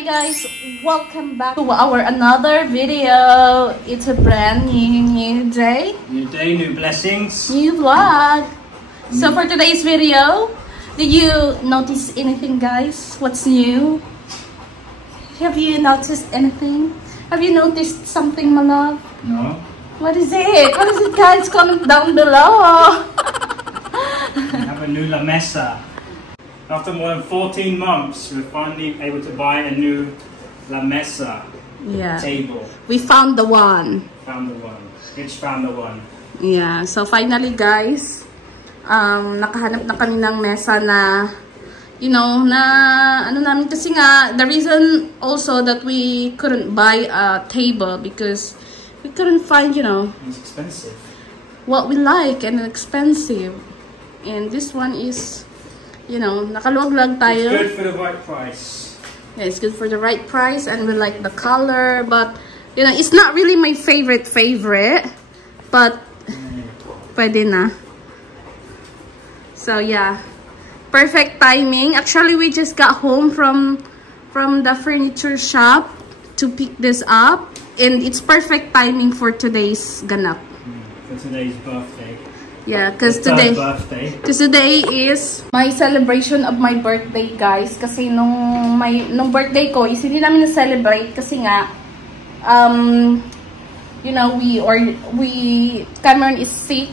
Hi guys, welcome back to our another video. It's a brand new day. New day, new blessings. New vlog. So for today's video, did you notice anything guys? What's new? Have you noticed anything? Have you noticed something, my love? No. What is it? What is it guys? Comment down below. We have a new La Mesa. After more than 14 months, we're finally able to buy a new La Mesa table. We found the one. Found the one. It's found the one. Yeah, so finally guys, nakahanap na kami ng mesa na, you know, na ano namin kasi nga, the reason also that we couldn't buy a table because we couldn't find, you know, it's expensive. What we like and expensive. And this one is, you know, nakaluwag-lag tayo. It's good for the right price. Yeah, it's good for the right price and we like the color, but you know, it's not really my favorite, but pwede na. So yeah, perfect timing. Actually, we just got home from the furniture shop to pick this up, and it's perfect timing for today's ganap. For today's birthday. Yeah, because today is my celebration of my birthday, guys. Kasi nung birthday ko, is hindi namin na-celebrate kasi nga, you know, Cameron is sick.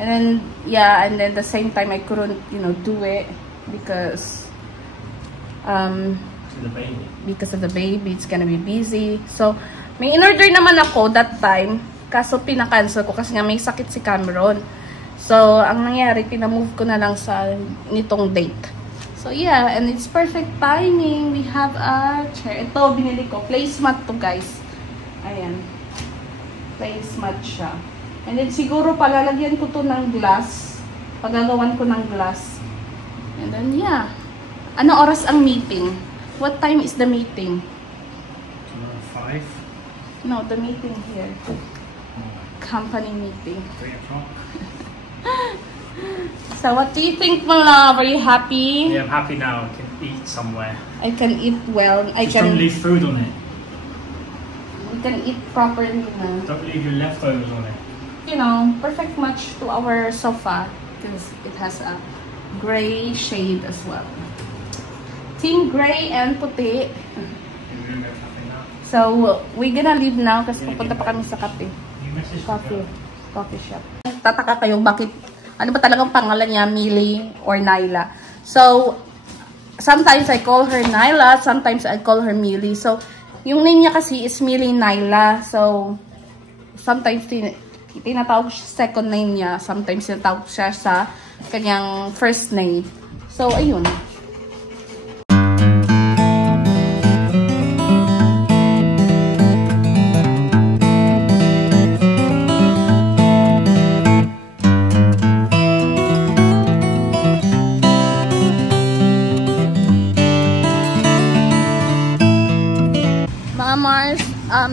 And then, yeah, and then the same time I couldn't, you know, do it because, because of the baby, it's gonna be busy. So, may in-order naman ako that time, kaso pinakancel ko kasi nga may sakit si Cameron. So, ang nangyari, pinamove ko na lang sa nitong date. So, yeah, and it's perfect timing. We have a chair. Ito, binili ko. Placemat to, guys. Ayan. Placemat siya. And then, siguro, palalagyan ko to ng glass. Pagagawan ko ng glass. And then, yeah. Ano oras ang meeting? What time is the meeting? 5? No, the meeting here. Company meeting. 3 o'clock. So what do you think, my love? Are you happy? Yeah, I'm happy now. I can eat somewhere. I can eat well. Don't leave food on it. We can eat properly now. Don't leave your leftovers on it. You know, perfect match to our sofa because it has a gray shade as well. Team gray and puti. So we're gonna leave now kasi pupunta pa kami sa coffee shop. Tataka kayo bakit, ano ba talagang pangalan niya, Millie or Nyla. So, sometimes I call her Nyla, sometimes I call her Millie. So, yung name niya kasi is Millie Nyla. So, sometimes tinatawag siya second name niya, sometimes tinatawag siya sa kanyang first name. So, ayun.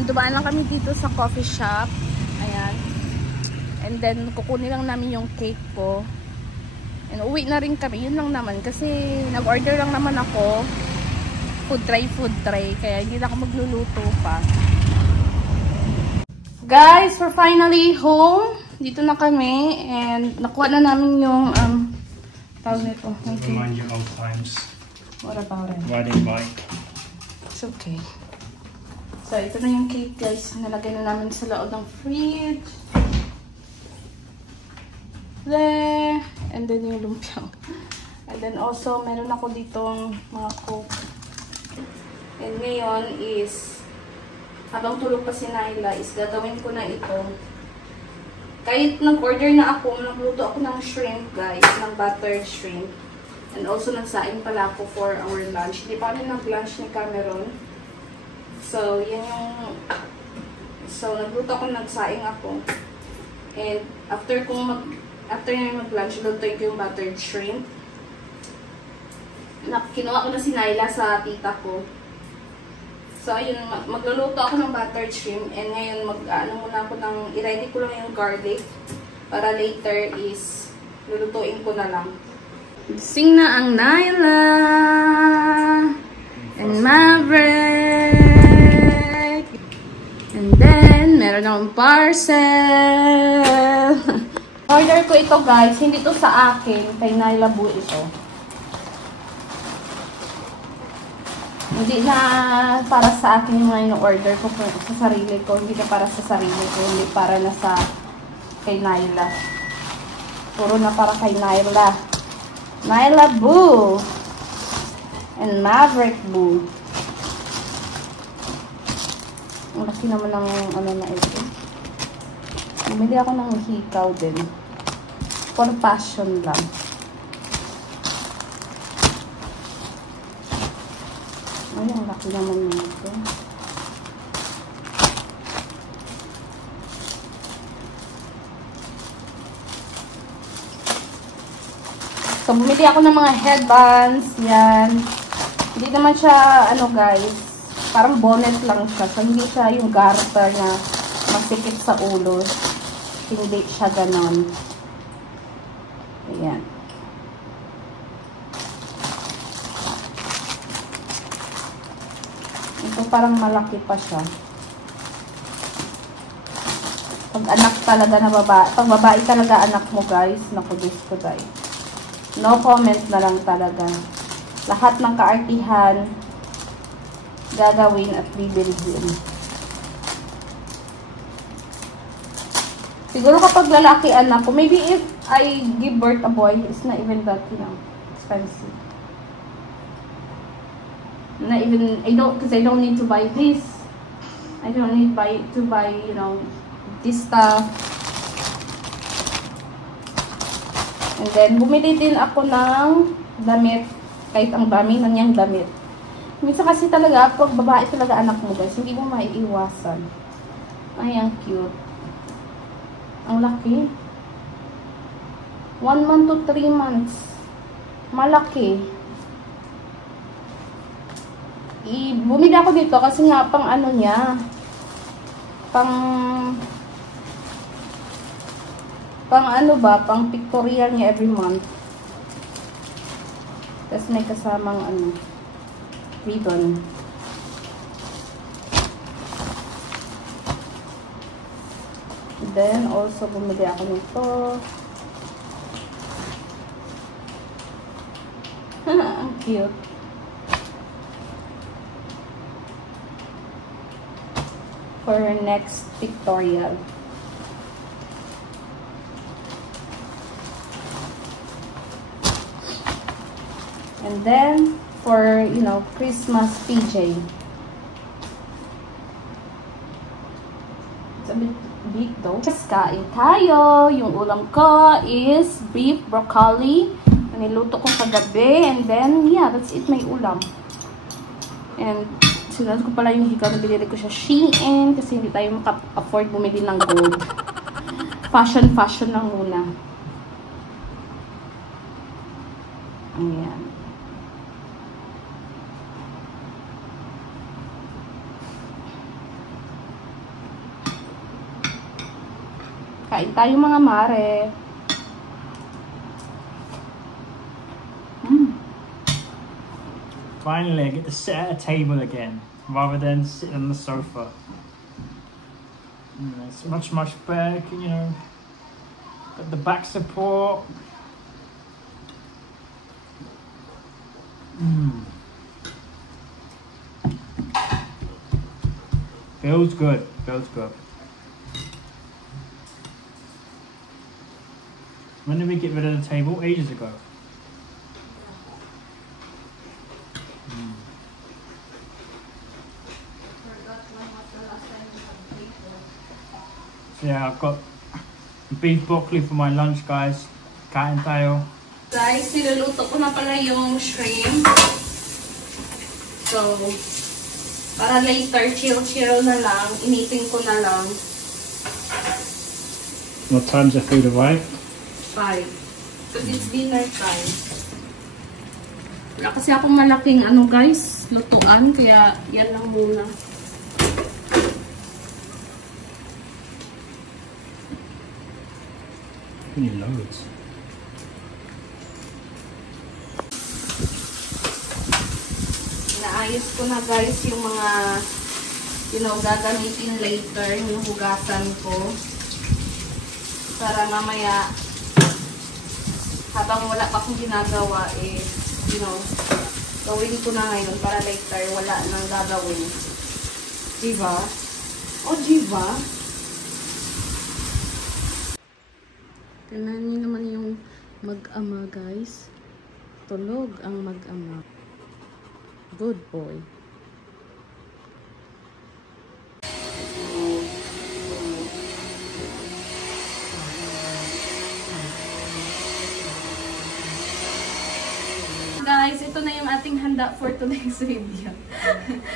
Dumaan lang kami dito sa coffee shop. Ayan. And then, kukunin lang namin yung cake ko. And uwi na rin kami. Yun lang naman. Kasi, nag-order lang naman ako. Food tray. Kaya, hindi na ako magluluto pa. Guys, we're finally home. Dito na kami. And, nakuha na namin yung, tawag nito. Remind you old times. What about it? Riding bike. It's okay. So, ito na yung cake, guys. Nalagay na namin sa loob ng fridge. There. And then yung lumpia. And then also, meron ako ditong mga coke. And ngayon is, habang tulog pa si Nyla, is gagawin ko na ito. Kahit nag-order na ako, nagluto ako ng shrimp, guys. Ng buttered shrimp. And also, nagsaing pala ako for our lunch. Hindi pa kami nag-lunch ni Cameron. So, yan yung... So, nagluto ako, nagsaing ako. And, after nyo mag-lunch, lutuin ko yung buttered shrimp. Kinuha ko na si Nyla sa tita ko. So, ayun, magluluto ako ng buttered shrimp. And ngayon, muna ako i-ready ko lang yung garlic. Para later is, lulutuin ko na lang. Gising na ang Nyla! And Maverick. And then, meron akong parcel. Order ko ito guys. Hindi to sa akin. Kay Nyla Bu ito. Hindi na para sa akin yung mga order ko sa sarili ko. Hindi na para sa sarili ko. Hindi para na sa kay Nyla. Puro na para kay Nyla. Nyla Bu. And Maverick Bu. Ang laki naman ng ano na ito. Bumili ako ng hikaw din. For fashion lang. Ay, ang laki naman nito. So, bumili ako ng mga headbands. Yan. Hindi naman siya, ano guys, parang bonnet lang siya. So, hindi siya yung garter na masikip sa ulo. Hindi siya ganon. Ayan. Ito parang malaki pa siya. Pag anak talaga na babae, pag babae talaga anak mo guys, naku Diyos ko dahil. No comment na lang talaga. Lahat ng kaartihan gagawin at bibilhin. Siguro kapag lalaki anak ko, maybe if I give birth a boy, it's not even that, you know, expensive. Not even, because I don't need to buy this. I don't need to buy, you know, this stuff. And then, bumili din ako ng damit. Kahit ang dami na niyang damit. Minsan kasi talaga, pag babae talaga anak mo guys, hindi mo maiiwasan. Ay, ang cute. Ang laki. 1 month to 3 months. Malaki. Bumili ako dito kasi nga pang ano niya. Pang ano ba? Pang pictorial niya every month. Tapos may kasamang ano, ribbon. Then, also, bumili ako nito. Ang cute. For our next pictorial. And then, for, you know, Christmas PJ. It's a bit big though. Kain tayo. Yung ulam ko is beef broccoli. Niluto ko kagabi. And then, yeah, that's it. May ulam. And, sunod ko pala yung hikaw na binili ko siya Shein. Kasi hindi tayo maka-afford bumili ng gold. Fashion lang muna. Ayan. Kain tayo mga mare. Finally, I get to sit at a table again, rather than sit on the sofa. It's much better, you know. Got the back support. Feels good. When did we get rid of the table? Ages ago. So yeah, I've got beef broccoli for my lunch, guys. Kain tayo. Guys, niluluto ko na pala yung shrimp. So, para later, chill na lang. Initin ko na lang. What time's the food arrive? 5. Because it's dinner time. Wala kasi akong malaking ano guys, lutuan. Kaya yan lang muna. We need loads. Inaayos ko na guys yung mga gagamitin later, yung hugasan ko. Para mamaya, habang wala pa akong ginagawa, gawin ko na ngayon para later wala nang gagawin. Diba? O, diba? Tignan niyo naman yung mag-ama, guys. Tulog ang mag-ama. Good boy. Guys, ito na yung ating handa for today's video.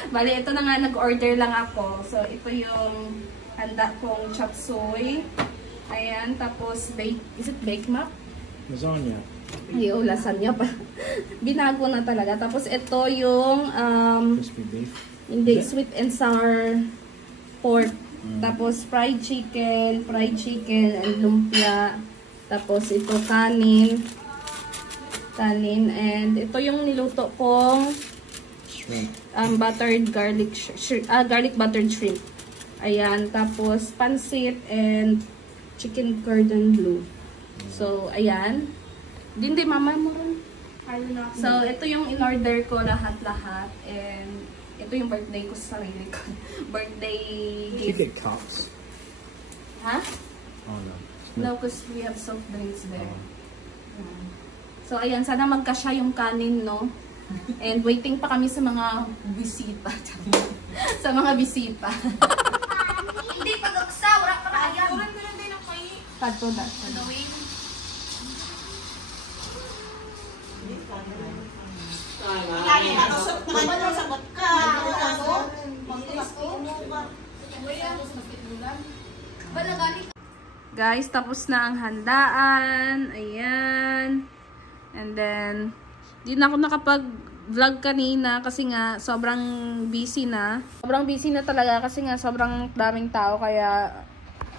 Bali, ito na nga, nag-order lang ako. So, ito yung handa kong chop suey. Ayan, tapos is it baked mac? Lasagna. Ay, lasagna pa. Binago na talaga. Tapos ito yung Crispy beef. hindi, sweet and sour pork. Tapos fried chicken and lumpia. Tapos ito kanin, and ito yung niluto kong Shrimp. buttered garlic buttered shrimp. Ayan, tapos pansit and chicken cordon bleu. So, ayan. Hindi, mama mo rin. So, ito yung in-order ko lahat-lahat. And ito yung birthday ko sa sarili ko. Birthday Did you gift. get cups? Ha? Oh no. No, because we have soft drinks there. Ayan. So, ayan. Sana magkasya yung kanin, no? And waiting pa kami sa mga bisita. Sa mga bisita. Hindi pag-uksa, wala pa na ayan. Turan ko lang din ang kayo. Padto na. Gawin. Lagi na usap naman yung sagot ka. Guys, tapos na ang handaan. Ayan. And then, di na ako nakapag-vlog kanina kasi nga sobrang busy na. Sobrang busy na talaga kasi nga sobrang daming tao. Kaya,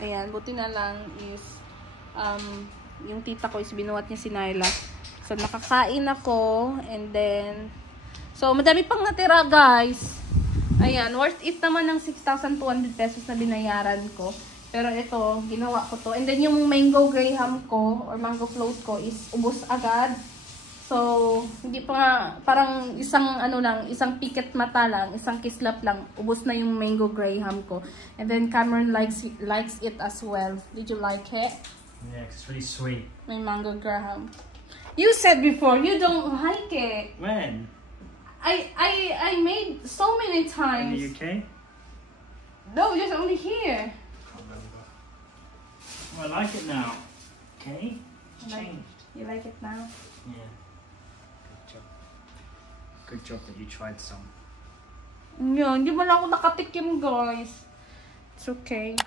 ayan, buti na lang is, yung tita ko is binuhat niya si Nyla. So, nakakain ako. And then, so, madami pang natira, guys. Ayan, worth it naman ng 6,200 pesos na binayaran ko. Pero ito, ginawa ko to. And then yung mango graham ko, or mango float ko, is ubos agad. So, hindi pa nga, parang isang piket mata lang, isang kislap lang, ubos na yung mango graham ko. And then Cameron likes it as well. Did you like it? Yeah, it's really sweet. My mango graham. You said before, you don't like it. When? I made so many In times. the UK? No, just only here. Can't remember. Well, I like it now. Okay? It's changed. You like it now? Yeah. Good job. Good job that you tried some. Yeah, hindi mo lang ako nakatikim, guys. It's okay.